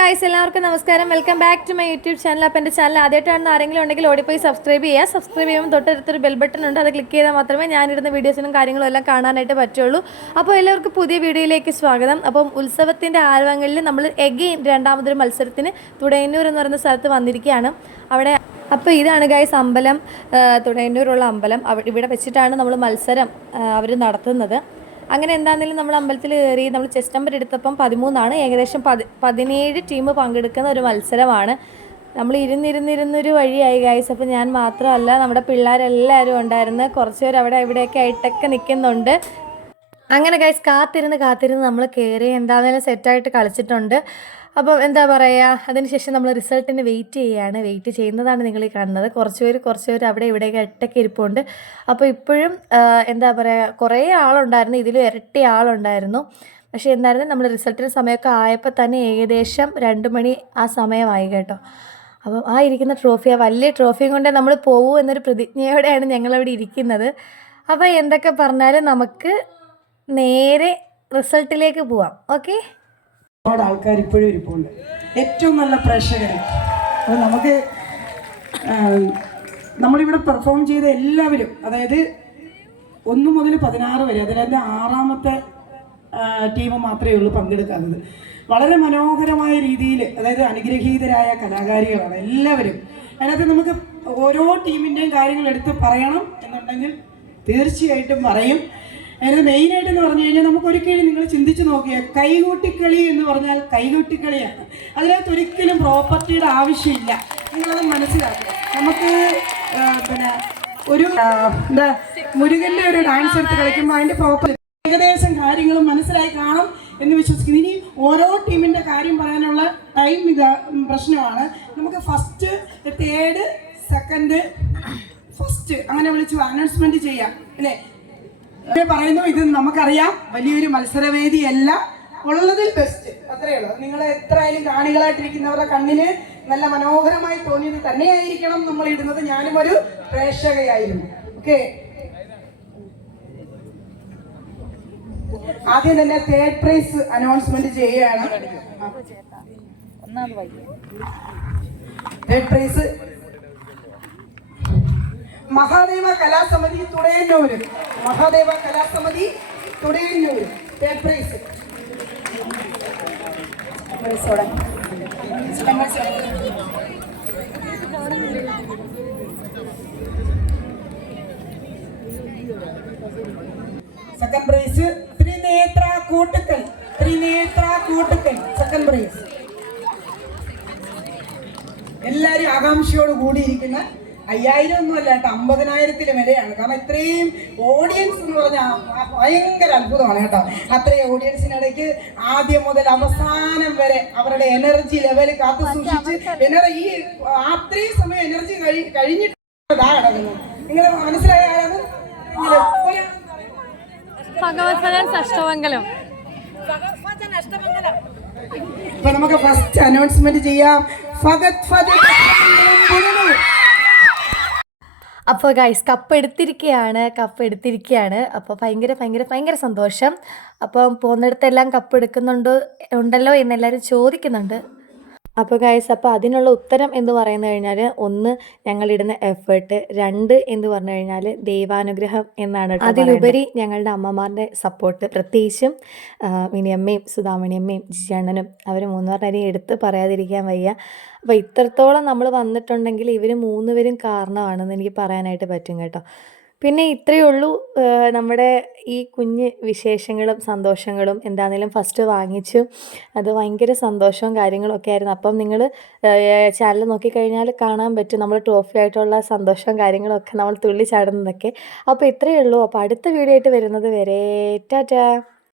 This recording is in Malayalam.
ഗായ്സ്, എല്ലാവർക്കും നമസ്കാരം. Welcome back to my YouTube channel. അപ്പോൾ എൻ്റെ ചാനൽ ആദ്യമായിട്ടാണ് ആരെങ്കിലും ഉണ്ടെങ്കിൽ ഓടിപ്പോയി സബ്സ്ക്രൈബ് ചെയ്യുക. സബ്സ്ക്രൈബ് ചെയ്യുമ്പോൾ തൊട്ടടുത്തൊരു ബെൽ ബട്ടൺ ഉണ്ട്, അത് ക്ലിക്ക് ചെയ്താൽ മാത്രമേ ഞാനിടുന്ന വീഡിയോസിനും കാര്യങ്ങളും എല്ലാം കാണാനായിട്ട് പറ്റുള്ളൂ. അപ്പോൾ എല്ലാവർക്കും പുതിയ വീഡിയോയിലേക്ക് സ്വാഗതം. അപ്പം ഉത്സവത്തിൻ്റെ ആരവങ്ങളിൽ നമ്മൾ എഗെയിൻ രണ്ടാമതൊരു മത്സരത്തിന് തുടയന്നൂർ എന്ന് പറയുന്ന സ്ഥലത്ത് വന്നിരിക്കുകയാണ്. അവിടെ അപ്പോൾ ഇതാണ് ഗായ്സ് അമ്പലം, തുടയന്നൂരുള്ള അമ്പലം. ഇവിടെ വെച്ചിട്ടാണ് നമ്മൾ മത്സരം അവർ നടത്തുന്നത്. അങ്ങനെ എന്താണെങ്കിലും നമ്മൾ അമ്പലത്തിൽ കയറി. നമ്മൾ ചെസ്റ്റ് നമ്പർ എടുത്തപ്പം 13 ഏകദേശം 17 ടീം പങ്കെടുക്കുന്ന ഒരു മത്സരമാണ്. നമ്മൾ ഇരുന്നിരുന്നൊരു വഴിയായി ഗൈസ്. അപ്പോൾ ഞാൻ മാത്രമല്ല, നമ്മുടെ പിള്ളേരെല്ലാവരും ഉണ്ടായിരുന്നു. കുറച്ച് പേർ അവിടെ ഇവിടെയൊക്കെ ആയിട്ടൊക്കെ നിൽക്കുന്നുണ്ട്. അങ്ങനെ ഗൈസ് കാത്തിരുന്ന് നമ്മൾ കയറി എന്താണെങ്കിലും സെറ്റായിട്ട് കളിച്ചിട്ടുണ്ട്. അപ്പോൾ എന്താ പറയുക, അതിനുശേഷം നമ്മൾ റിസൾട്ടിന് വെയിറ്റ് ചെയ്യുന്നതാണ് നിങ്ങൾ ഈ കാണുന്നത്. കുറച്ച് പേര് അവിടെ ഇവിടെയൊക്കെ ഒറ്റയ്ക്ക് ഇരിപ്പുണ്ട്. അപ്പോൾ ഇപ്പോഴും എന്താ പറയുക, കുറേ ആളുണ്ടായിരുന്നു, ഇതിലും ഇരട്ടി ആളുണ്ടായിരുന്നു. പക്ഷേ എന്തായിരുന്നു, നമ്മൾ റിസൾട്ടിന് സമയമൊക്കെ ആയപ്പോൾ തന്നെ ഏകദേശം 2 മണി ആ സമയമായി കേട്ടോ. അപ്പം ആ ഇരിക്കുന്ന ട്രോഫി, ആ വലിയ ട്രോഫിയും കൊണ്ട് നമ്മൾ പോകൂ എന്നൊരു പ്രതിജ്ഞയോടെയാണ് ഞങ്ങളവിടെ ഇരിക്കുന്നത്. അപ്പോൾ എന്തൊക്കെ പറഞ്ഞാലും നമുക്ക് നേരെ റിസൾട്ടിലേക്ക് പോവാം. ഓക്കെ, ഒരുപാട് ആൾക്കാർ ഇപ്പോഴും ഇരിപ്പുണ്ട്, ഏറ്റവും നല്ല പ്രേക്ഷകർ. അപ്പോൾ നമുക്ക് നമ്മളിവിടെ പെർഫോം ചെയ്ത എല്ലാവരും, അതായത് 1 മുതൽ 16 വരെ, അതിനകത്ത് 6ാമത്തെ ടീം മാത്രമേ ഉള്ളൂ പങ്കെടുക്കാത്തത്. വളരെ മനോഹരമായ രീതിയിൽ, അതായത് അനുഗ്രഹീതരായ കലാകാരികളാണ് എല്ലാവരും. അതിനകത്ത് നമുക്ക് ഓരോ ടീമിൻ്റെയും കാര്യങ്ങൾ എടുത്ത് പറയണം എന്നുണ്ടെങ്കിൽ തീർച്ചയായിട്ടും പറയും. അതിന് മെയിനായിട്ടെന്ന് പറഞ്ഞു കഴിഞ്ഞാൽ, നമുക്കൊരിക്കലും നിങ്ങൾ ചിന്തിച്ച് നോക്കിയാൽ കൈകൊട്ടിക്കളി എന്ന് പറഞ്ഞാൽ കൈകൊട്ടിക്കളിയാണ്. അതിനകത്ത് ഒരിക്കലും പ്രോപ്പർട്ടിയുടെ ആവശ്യമില്ല. നിങ്ങളത് മനസ്സിലാക്കുക. നമുക്ക് പിന്നെ ഒരു എന്താ മുരുകൻ്റെ ഒരു ഡാൻസ് എടുത്ത് കളിക്കുമ്പോൾ അതിൻ്റെ പ്രോപ്പർ ഏകദേശം കാര്യങ്ങളും മനസ്സിലായി കാണും എന്ന് വിശ്വസിക്കുന്നു. ഇനി ഓരോ ടീമിൻ്റെ കാര്യം പറയാനുള്ള ടൈം പ്രശ്നമാണ്. നമുക്ക് ഫസ്റ്റ്, തേർഡ്, സെക്കൻഡ്, ഫസ്റ്റ് അങ്ങനെ വിളിച്ച് അനൗൺസ്മെൻറ്റ് ചെയ്യാം അല്ലേ. പറയുന്നു, ഇത് നമുക്കറിയാം, വലിയൊരു മത്സരവേദിയല്ല, ഉള്ളതിൽ ബെസ്റ്റ്, അത്രയേ ഉള്ളൂ. നിങ്ങൾ എത്രയായാലും കാണികളായിട്ടിരിക്കുന്നവരുടെ കണ്ണിന് നല്ല മനോഹരമായി തോന്നിയത് തന്നെയായിരിക്കണം നമ്മൾ ഇടുന്നത്. ഞാനും ഒരു പ്രേക്ഷകയായിരുന്നു. ഓക്കെ, ആദ്യം തന്നെ തേർഡ് പ്രൈസ് അനൗൺസ്മെന്റ് ചെയ്യുകയാണ്. Third prize Mahadeva Kalasamithi Thudayannur. Mahadeva Kalasamithi Thudayannur third prize. Second prize Thrinethra Koottukkal. Second prize. എല്ലാവരും ആകാംക്ഷയോട് കൂടിയിരിക്കുന്ന 5000 ഒന്നുമല്ല കേട്ടോ, 50,000 വിലയാണ്. കാരണം ഇത്രയും ഓഡിയൻസ് എന്ന് പറഞ്ഞാൽ ഭയങ്കര അത്ഭുതമാണ് കേട്ടോ. അത്രയും ഓഡിയൻസിനിടയ്ക്ക് ആദ്യം മുതൽ അവസാനം വരെ അവരുടെ എനർജി ലെവൽ കാത്തു സൂക്ഷിച്ച് ഈ അത്രയും സമയം എനർജി കഴിഞ്ഞിട്ട് നിങ്ങൾ മനസ്സിലായ ആരാണ്? ഇപ്പൊ നമുക്ക് ഫസ്റ്റ് അനൗൺസ്മെന്റ് ചെയ്യാം. അപ്പോൾ ഗൈസ് കപ്പ് എടുത്തിരിക്കുകയാണ്. അപ്പോൾ ഭയങ്കര സന്തോഷം. അപ്പം പോകുന്നിടത്തെല്ലാം കപ്പ് ഉണ്ടല്ലോ എന്നെല്ലാവരും ചോദിക്കുന്നുണ്ട്. അപ്പോൾ ഗൈസ്, അപ്പോൾ അതിനുള്ള ഉത്തരം എന്ന് പറയുന്നു കഴിഞ്ഞാൽ, 1 ഞങ്ങളിടുന്ന എഫേർട്ട്, 2 എന്ന് പറഞ്ഞു കഴിഞ്ഞാൽ ദൈവാനുഗ്രഹം എന്നാണ്. അതിലുപരി ഞങ്ങളുടെ അമ്മമാരുടെ സപ്പോർട്ട്, പ്രത്യേകിച്ചും മിനിയമ്മയും സുധാമണിയമ്മയും ജിജണ്ണനും, അവർ 3 പേരെയും എടുത്ത് പറയാതിരിക്കാൻ വയ്യ. അപ്പോൾ ഇത്രത്തോളം നമ്മൾ വന്നിട്ടുണ്ടെങ്കിൽ ഇവർ 3 പേരും കാരണമാണെന്ന് എനിക്ക് പറയാനായിട്ട് പറ്റും കേട്ടോ. പിന്നെ ഇത്രയേ ഉള്ളൂ നമ്മുടെ ഈ കുഞ്ഞ് വിശേഷങ്ങളും സന്തോഷങ്ങളും. എന്താണെങ്കിലും ഫസ്റ്റ് വാങ്ങിച്ചു, അത് ഭയങ്കര സന്തോഷവും കാര്യങ്ങളൊക്കെ ആയിരുന്നു. അപ്പം നിങ്ങൾ ചാനൽ നോക്കിക്കഴിഞ്ഞാൽ കാണാൻ പറ്റും നമ്മൾ ട്രോഫി ആയിട്ടുള്ള സന്തോഷവും കാര്യങ്ങളൊക്കെ, നമ്മൾ തുള്ളി ചാടുന്നതൊക്കെ. അപ്പോൾ ഇത്രയേ ഉള്ളൂ. അപ്പോൾ അടുത്ത വീഡിയോ ആയിട്ട് വരുന്നത് വരെ ടാറ്റാ.